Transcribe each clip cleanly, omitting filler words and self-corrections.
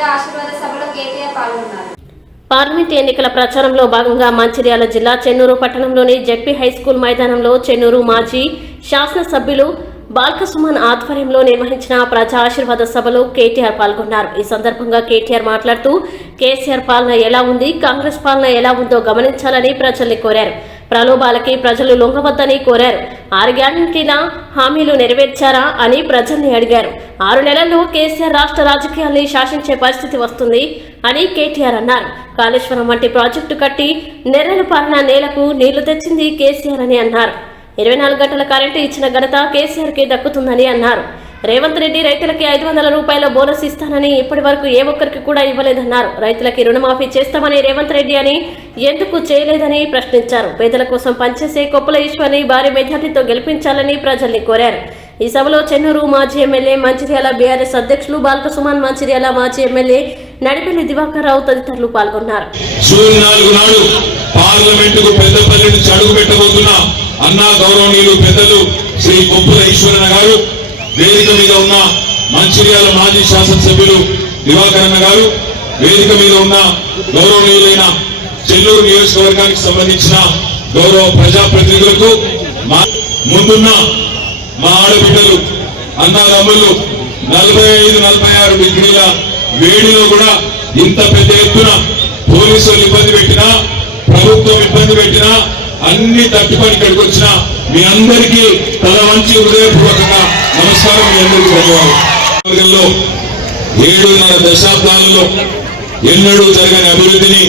ప్రజా ఆశీర్వాద సభలో కేటీఆర్ పాల్గొన్నారు. పార్లమెంట్ ఎన్నికల ప్రచారంలో భాగంగా మంచిర్యాల జిల్లా చెన్నూరు పట్టణంలోని జెడ్పీ హైస్కూల్ మైదానంలో చెన్నూరు మాజీ శాసనసభ్యులు బాల్కసుమన్ ఆధ్వర్యంలో నిర్వహించిన ప్రజా ఆశీర్వాద సభలో కేటీఆర్ పాల్గొన్నారు. ఈ సందర్భంగా కేటీఆర్ మాట్లాడుతూ కేసీఆర్ పాలన ఎలా ఉంది, కాంగ్రెస్ పాలన ఎలా ఉందో గమనించాలని ప్రజల్ని కోరారు. ప్రలోభాలకి ప్రజలు లొంగవద్దని కోరారు. 6 గ్యారంటీల హామీలు నెరవేర్చారా అని ప్రజల్ని అడిగారు. 6 నెలల్లో కేసీఆర్ రాష్ట్ర రాజకీయాల్ని శాసించే పరిస్థితి వస్తుంది అని కేటీఆర్ అన్నారు. కాళేశ్వరం వంటి ప్రాజెక్టు కట్టి నెర్రెలు పారిన నేలకు నీళ్లు తెచ్చింది కేసీఆర్ అని అన్నారు. 24 గంటల కరెంటు ఇచ్చిన ఘనత కేసీఆర్కే దక్కుతుందని అన్నారు. రేవంత్ రెడ్డి రైతులకి 500 రూపాయల బోనస్ ఇస్తానని ఇప్పటి వరకు ఏ ఒక్కరికి కూడా ఇవ్వలేదన్నారు. రైతులకి రుణమాఫీ చేస్తామని రేవంత్ రెడ్డి అని ఎందుకు చేయలేదని ప్రశ్నించారు. పేదల కోసం పనిచేసే కొప్పుల ఈశ్వర్ని భారీ మెజార్టీతో గెలిపించాలని ప్రజల్ని కోరారు. ఈ సభలో చెన్నూరు మాజీ ఎమ్మెల్యే, మంచిర్యాల బీఆర్ఎస్ అధ్యక్షులు బాల్కసుమన్, మంచిర్యాల మాజీ ఎమ్మెల్యే నడిపెల్లి దివాకర్ రావు తదితరులు పాల్గొన్నారు. అన్నా గౌరవనీయులు పెద్దలు శ్రీ కొప్పుల ఈశ్వరన్న గారు, వేదిక మీద ఉన్న మంచిర్యాల మాజీ శాసనసభ్యులు దివాకరన్న గారు, వేదిక మీద ఉన్న గౌరవనీయులైన చెన్నూరు నియోజకవర్గానికి సంబంధించిన గౌరవ ప్రజాప్రతినిధులకు, ముందున్న మా ఆడబిడ్డలు అన్నాదమ్ములు 45-46 డిగ్రీల వేడిలో కూడా ఇంత పెద్ద ఎత్తున పోలీసులు ఇబ్బంది పెట్టినా, ప్రభుత్వం ఇబ్బంది పెట్టినా అన్ని తట్టుకొని ఇక్కడికి వచ్చిన మీ అందరికీ తల వంచి హృదయపూర్వకంగా నమస్కారం. మీ అందరికీ ధన్యవాదాలు. 7.5 దశాబ్దాలలో ఎన్నడూ జరగని అభివృద్ధిని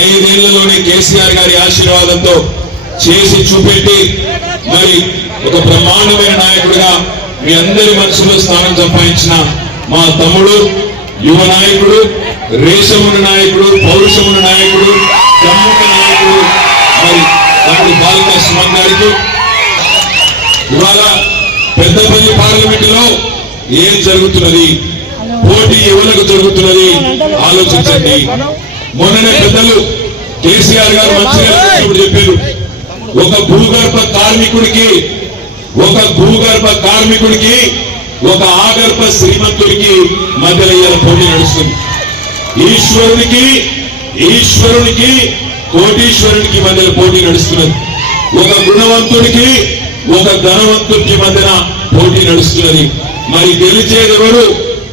5 ఏళ్లలోనే కేసీఆర్ గారి ఆశీర్వాదంతో చేసి చూపెట్టి మరి ఒక బ్రహ్మాండమైన నాయకుడిగా మీ అందరి మనసులో స్థానం సంపాదించిన మా తమ్ముడు, యువ నాయకుడు, రేషమున్న నాయకుడు, పౌరుషమున్న నాయకుడు, దమ్మున్న నాయకుడు మరి తమ్ముడు బాల్కసుమన్ గారికి ఇవాళ పెద్దపల్లి పార్లమెంటులో ఏం జరుగుతున్నది, పోటీ ఎవరికి జరుగుతున్నది ఆలోచించండి. మొన్ననే పెద్దలు కేసీఆర్ గారు మంచిగా చెప్పారు, ఒక భూగర్భ కార్మికుడికి ఒక ఆగర్భ శ్రీమంతుడికి మధ్యలో ఇవాళ పోటీ నడుస్తుంది. ఈశ్వరునికి కోటీశ్వరునికి మధ్యలో పోటీ నడుస్తున్నది. ఒక గుణవంతుడికి ఒక ధనవంతుడికి మధ్యన పోటీ నడుస్తున్నది. మరి గెలిచేదెవరు,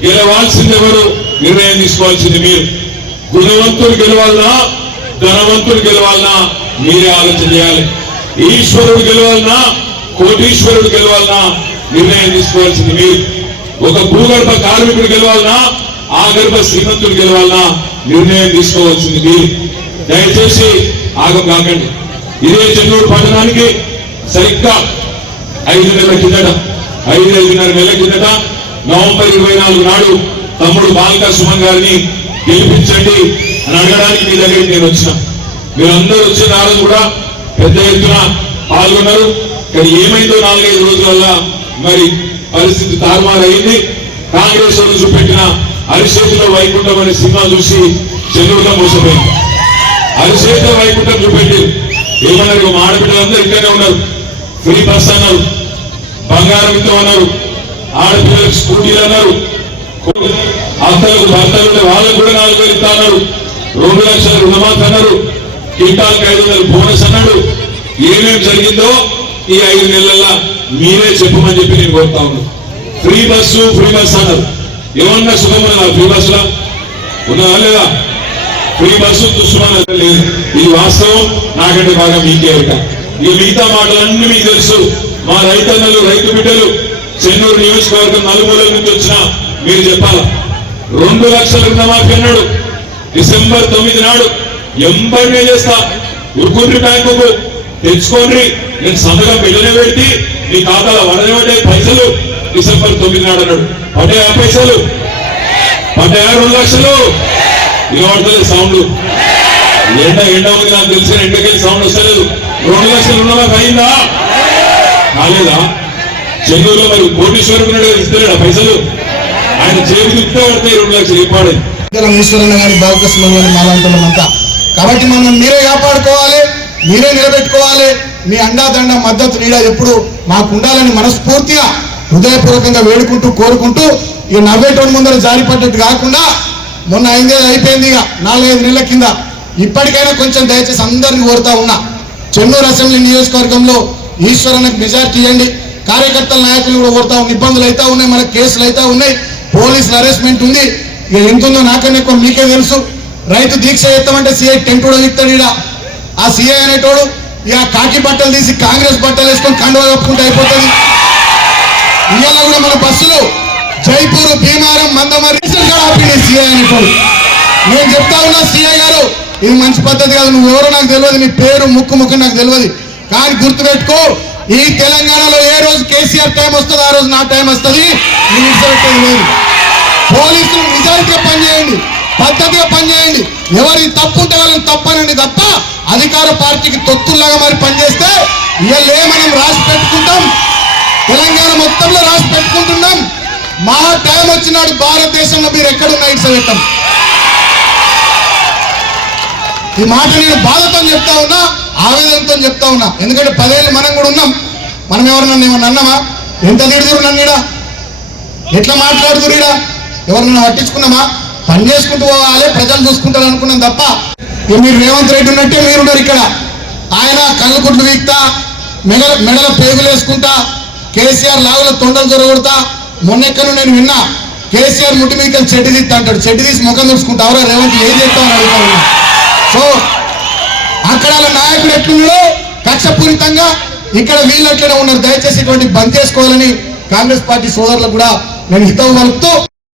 గెలవాల్సిందెవరు నిర్ణయం తీసుకోవాల్సింది మీరు. గుణవంతుడు గెలవాలన్నా, ధనవంతుడు గెలవాలన్నా మీరే ఆలోచన చేయాలి. ఈశ్వరుడు గెలవాలన్నా, కోటీశ్వరుడు గెలవాలన్నా నిర్ణయం తీసుకోవాల్సింది మీరు. ఒక భూగర్భ కార్మికుడు గెలవాలన్నా, ఆగర్భ శ్రీమంతుడు గెలవాలన్నా నిర్ణయం తీసుకోవాల్సింది మీరు. దయచేసి ఆగం కాకండి. ఇదే చెన్నూరు పట్టణానికి సరిగ్గా 5.5 నెలల కిందట నవంబర్ 24 నాడు తమ్ముడు బాల్కసుమన్ గారిని గెలిపించండి అని అడగడానికి మీ దగ్గరికి నేను వచ్చిన. మీరందరూ వచ్చిన రోజు కూడా పెద్ద ఎత్తున పాల్గొన్నారు. కానీ ఏమైందో 4-5 రోజుల మరి పరిస్థితి తారుమారైంది. కాంగ్రెస్ వాళ్ళు చూపెట్టిన అరిచేతిలో వైకుంఠం అనే సినిమా చూసి చెన్నూరులో మోసపోయింది. అరిచేతిలో వైకుంఠం చూపెట్టి ఏమన్నారు, మా ఆడపిల్లలందరూ ఇక్కడే ఉన్నారు, ఫ్రీ బస్ అన్నారు, బంగారం ఇద్దాం అన్నారు, ఆడపిల్లలకు స్కూటీలు అన్నారు, అత్తలకు భర్తలు వాళ్ళకు కూడా 4,000 ఇస్తా అన్నారు, 2 లక్షల రుణమాఫీ అన్నారు, కింటాల్కి 500 బోనస్ అన్నాడు. ఏమేమి జరిగిందో ఈ 5 నెలల్లో మీరే చెప్పమని చెప్పి నేను కోరుతా ఉన్నాను. ఫ్రీ బస్ అన్నారు. ఏమన్నా సుఖమన్నా ఫ్రీ బస్సులా ఉన్నదా లేదా? ఫ్రీ బస్సు దుస్తుమన్నా లేదు. ఇది వాస్తవం, నాకంటే బాగా మీకే ఇక మిగతా మాటలన్నీ మీకు తెలుసు. మా రైతన్నలు, రైతు బిడ్డలు చెన్నూరు నియోజకవర్గం నలుమూలల నుంచి వచ్చిన మీరు చెప్పాలా. 2 లక్షల రుణమాఫీ అన్నాడు. డిసెంబర్ 9 నాడు ఎంబడే చేస్తా, ఉరుకుండ్రి బ్యాంకుకు తెచ్చుకోండి, నేను సంతకం బిడ్డనే పెట్టి మీ ఖాతాలో వడనే పైసలు డిసెంబర్ 9 నాడు అన్నాడు. పడ్డాయా పైసలు? పడ్డాయా 2 లక్షలు? ఇవ్వబడతలేదు సౌండ్. ఎండ ఉంది, నాకు తెలిసిన ఎండకెళ్ళి సౌండ్ వస్తలేదు. 2 లక్షలు రుణమాఫీ అయిందా? కాలేదా? చెన్నూరులో మరి కోటీశ్వరుడు ఇస్తలేడా పైసలు? ఆయన చేతి తిప్పితే పడతాయి 2 లక్షలు. ఇవ్వబడేది ఈశ్వరన్న గారి, బాల్కసుమన్ గారి మాలాంటున్నామంతా. కాబట్టి మనం మీరే కాపాడుకోవాలి, మీరే నిలబెట్టుకోవాలి. మీ అండాదండ మద్దతు నీడ ఎప్పుడు మాకు ఉండాలని మనస్ఫూర్తిగా హృదయపూర్వకంగా వేడుకుంటూ కోరుకుంటూ, ఈ 40 ముందర జారి పడ్డట్టు కాకుండా మొన్న అయింది అయిపోయింది, ఇక 4-5 నెలల కింద. ఇప్పటికైనా కొంచెం దయచేసి అందరిని కోరుతా ఉన్నా, చెన్నూరు అసెంబ్లీ నియోజకవర్గంలో ఈశ్వరన్నకు మెజార్టీ ఇవ్వండి. కార్యకర్తల నాయకులు కూడా కోరుతా ఉన్న, ఇబ్బందులు అయితే ఉన్నాయి, మన కేసులు అయితే ఉన్నాయి, పోలీసులు అరెస్ట్మెంట్ ఉంది. ఇక ఎంత ఉందో నాకన్నా ఎక్కువ మీకే తెలుసు. రైతు దీక్ష చేస్తామంటే సీఐ టెంట్ కూడా ఇస్తాడు. ఈడ ఆ సీఐ అనేటోడు ఇక కాకి బట్టలు తీసి కాంగ్రెస్ బట్టలు వేసుకొని కండువా కప్పుకుంటే అయిపోతుంది. ఇవాళ కూడా మన బస్సులు జైపూర్, భీమారం, మందమరి ఆపింది సీఐ అనేటోడు. నేను చెప్తా ఉన్నా సీఐ గారు, ఇది మంచి పద్ధతి కాదు. నువ్వు ఎవరో నాకు తెలియదు, నీ పేరు ముక్కు నాకు తెలియదు, కానీ గుర్తుపెట్టుకో, ఈ తెలంగాణలో ఏ రోజు కేసీఆర్ టైం వస్తుందో ఆ రోజు నా టైం వస్తుంది. లేదు, పోలీసులు నిజాయితీగా పనిచేయండి, పద్ధతిగా పనిచేయండి. ఎవరి తప్పు ఉంటే వాళ్ళని తప్పనండి తప్ప అధికార పార్టీకి తొత్తుల్లాగా మరి పనిచేస్తే ఇవాళే మనం రాసి పెట్టుకుంటాం, తెలంగాణ మొత్తంలో రాసి పెట్టుకుంటున్నాం. మా టైం వచ్చినాడు భారతదేశంలో మీరు ఎక్కడున్నా ఇట్స్ పెట్టాం. ఈ మాట నేను బాధతో చెప్తా ఉన్నా, ఆవేదనతో చెప్తా ఉన్నా. ఎందుకంటే 10 ఏళ్ళు మనం కూడా ఉన్నాం. మనం ఎవరన్నా ఏమన్నా అన్నామా? ఎంత తిడుతురు నన్ను, ఈడ ఎట్లా మాట్లాడుతురు, ఈడ ఎవరన్నా పట్టించుకున్నామా? పని చేసుకుంటూ పోవాలి, ప్రజలు చూసుకుంటారు అనుకున్నాం తప్ప మీరు రేవంత్ రెడ్డి ఉన్నట్టే మీరున్నారు ఇక్కడ. ఆయన కళ్ళు కుట్లు వీక్తా, మెడల పేగులు వేసుకుంటా, కేసీఆర్ లాగుల తొండలు దొరకొడతా. మొన్నెక్కను నేను విన్నా, కేసీఆర్ ముట్టి మీద చెడ్డి తీస్తా అంటాడు, చెడ్డి తీసి ముఖం చూసుకుంటా. ఎవరో రేవంత్ ఏం చేస్తామని అడుగుతా ఉన్నా. సో అక్కడ నాయకుడు ఎట్లున్నాడో కక్షపూరితంగా ఇక్కడ వీళ్ళు అట్లనే ఉన్నారు. దయచేసి ఇటువంటి బంద్ చేసుకోవాలని కాంగ్రెస్ పార్టీ సోదరులకు కూడా నేను హితవు కలుపుతూ